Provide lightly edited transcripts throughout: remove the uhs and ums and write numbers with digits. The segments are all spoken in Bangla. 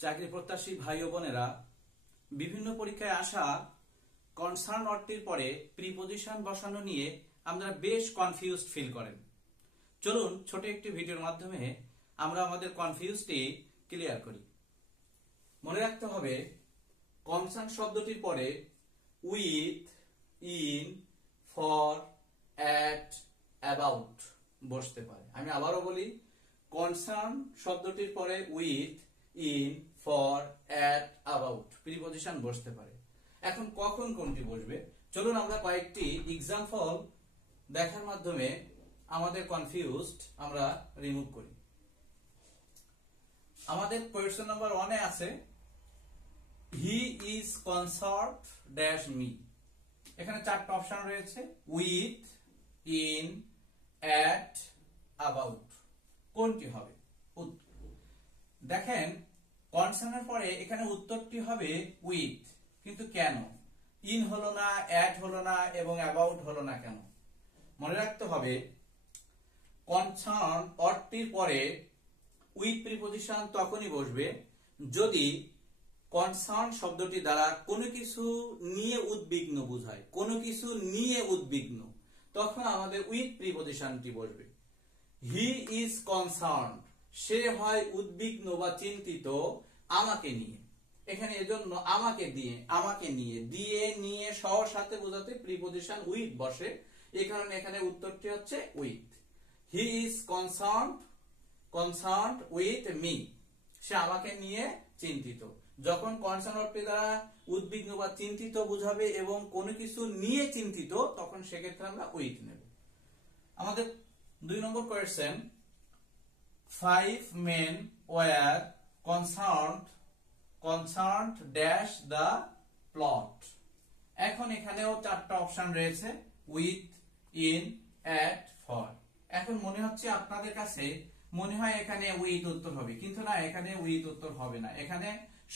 চাকরি প্রত্যাশী ভাই ও বোনেরা, বিভিন্ন পরীক্ষায় আসা কনসার্ন অর্থটির পরে প্রিপজিশন বসানো নিয়ে আমরা বেশ কনফিউজড ফিল করেন। চলুন ছোট একটি ভিডিওর মাধ্যমে আমরা আমাদের কনফিউজটি ক্লিয়ার করি। মনে রাখতে হবে, কনসার্ন শব্দটির পরে with, in, for, at, about বসতে পারে। আমি আবারও বলি, কনসার্ন শব্দটির পরে with, in, for, at, about preposition বসতে পারে। এখন কখন কোনটি বসবে, চলুন আমরা কয়েকটি এক্সাম্পল দেখার মাধ্যমে আমাদের কনফিউজড আমরা রিমুভ করি। আমাদের কোয়েশ্চন নাম্বার 1 এ আছে he is concert dash me. এখানে চারটা অপশন রয়েছে, উইথ, ইন, অ্যাট, অ্যাবাউট। কোনটি হবে? দেখেন, কনসার্নের পরে এখানে উত্তরটি হবে উইথ, কিন্তু কেন ইন হলো না, অ্যাট হলো না এবং অ্যাবাউট হলো না কেন? মনে রাখতে হবে, কনসার্ন অর্থটির পরে উইথ প্রিপজিশন তখনই বসবে যদি কনসার্ন শব্দটি দ্বারা কোনো কিছু নিয়ে উদ্বিগ্ন বোঝায়, কোনো কিছু নিয়ে উদ্বিগ্ন, তখন আমাদের উইথ প্রিপজিশনটি বসবে। হি ইজ কনসার্ন, সে হয় উদ্বিগ্ন বা চিন্তিত আমাকে নিয়ে। এখানে এজন্য আমাকে নিয়ে সহ সাথে বোঝাতে প্রিপজিশন উইথ বসে, এই কারণে এখানে উত্তরটি হচ্ছে with. He is concerned with me, সে আমাকে নিয়ে চিন্তিত। যখন কনসার্ন অর্থটি দ্বারা উদ্বিগ্ন বা চিন্তিত বোঝাবে এবং কোনো কিছু নিয়ে চিন্তিত, তখন সেক্ষেত্রে আমরা উইথ নেব। আমাদের 2 নম্বর question, 5 men were concerned dash the plot। এখন এখানেও চারটা অপশন রয়েছে, উইথ, ইন, অ্যাট, ফর। এখন মনে হচ্ছে আপনাদের কাছে মনে হয় এখানে উইথ উত্তর হবে, কিন্তু না, এখানে উইথ উত্তর হবে না। এখানে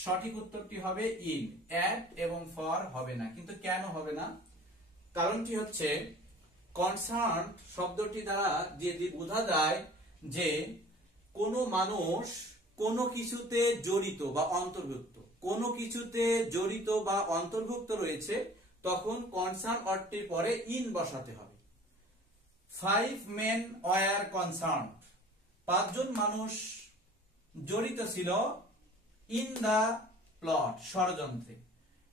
সঠিক উত্তরটি হবে ইন, অ্যাট এবং ফর হবে না। কিন্তু কেন হবে না? কারণটি হচ্ছে, কনসার্ন শব্দটি দ্বারা যে বোঝা যায় যে কোনো মানুষ কোনো কিছুতে জড়িত বা অন্তর্ভুক্ত, কোনো কিছুতে জড়িত বা অন্তর্ভুক্ত রয়েছে, তখন কনসার্ন অর্থটির পরে ইন বসাতে হবে। 5 men were concerned, 5 জন মানুষ জড়িত ছিল ইন দা প্লট, ষড়যন্ত্রে।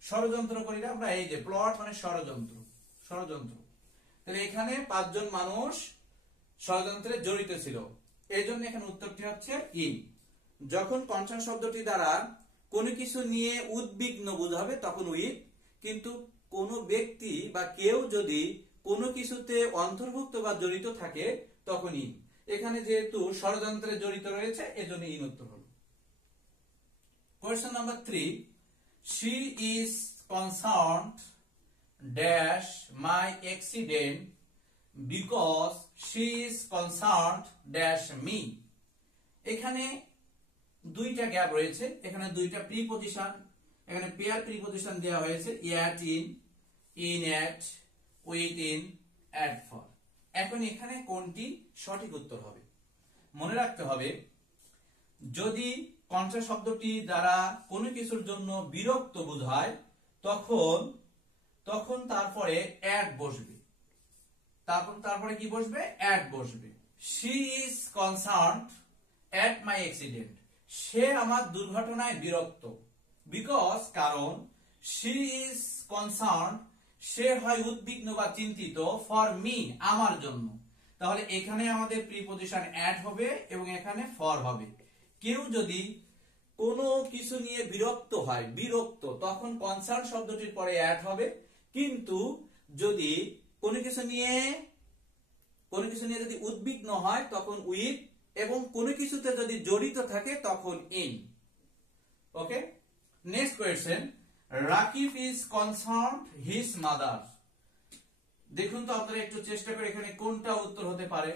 ষড়যন্ত্র করি না আমরা, এই যে প্লট মানে ষড়যন্ত্র। তাহলে এখানে 5 জন মানুষ ষড়যন্ত্রে জড়িত ছিল, এই জন্য এখানে উত্তরটি হচ্ছে ইন। যখন কনসার্ন শব্দটি দ্বারা কোনো কিছু নিয়ে উদ্বিগ্ন বোঝাবে তখন উইথ, কিন্তু কোনো ব্যক্তি বা কেউ যদি কোনো কিছুতে অন্তর্ভুক্ত বা জড়িত থাকে তখন ইন। এখানে যেহেতু ষড়যন্ত্রে জড়িত রয়েছে, এজন্য ইন উত্তর হলো। Question number 3, she is concerned dash my accident because she is concerned dash me। এখানে দুইটা গ্যাপ রয়েছে, এখানে দুইটা প্রিপজিশন, এখানে পেয়ার প্রিপজিশন দেওয়া হয়েছে, at in, in at, with in, at for. এখন এখানে কোনটি সঠিক উত্তর হবে? মনে রাখতে হবে, যদি কনসার্ন শব্দটি দ্বারা কোনো কিছুর জন্য বিরক্ত বোঝায়, তখন তারপরে অ্যাট বসবে। তারপরে কি বসবে? অ্যাট বসবে। she is concerned at my accident, সে আমার দুর্ঘটনায় বিরক্ত। বিকজ, কারণ, she is concerned, সে হয় উদ্বিগ্ন বা চিন্তিত, ফর মি, আমার জন্য। তাহলে এখানে আমাদের প্রিপজিশন অ্যাট হবে এবং এখানে ফর হবে। কেউ যদি কোনো কিছু নিয়ে বিরক্ত, তখন কনসার্ন শব্দটির পরে অ্যাট হবে। কিন্তু যদি কোনো কিছু নিয়ে যদি উদ্বিগ্ন হয় তখন উইথ, এবং কোনো কিছুতে যদি জড়িত থাকে তখন in. Okay, next question, Rakib is concerned his mother. দেখুন তো আপনারা একটু চেষ্টা করে এখানে কোনটা উত্তর হতে পারে।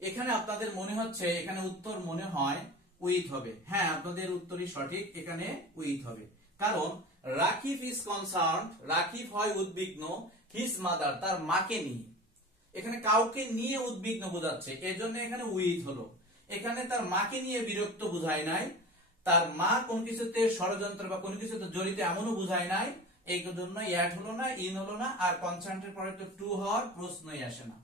এখানে আপনাদের মনে হচ্ছে, এখানে উত্তর মনে হয় উইথ হবে। হ্যাঁ, আপনাদের উত্তরই সঠিক, এখানে উইথ হবে। কারণ রাকিব ইজ কনসার্নড, রাকিব হয় উদ্বিগ্ন, হিজ মাদার, তার মাকে নিয়ে। এখানে কাউকে নিয়ে উদ্বিগ্ন বোঝাচ্ছে, এজন্য এখানে উইথ হলো। এখানে তার মাকে নিয়ে বিরক্ত বুঝায় নাই, তার মা কোন কিছুতে ষড়যন্ত্র বা কোন কিছুতে জড়িত এমনও বুঝায় নাই, এই জন্য অ্যাড হলো না, ইন হলো না, আর কনসান্টের পরে তো টু হওয়ার প্রশ্নই আসে না।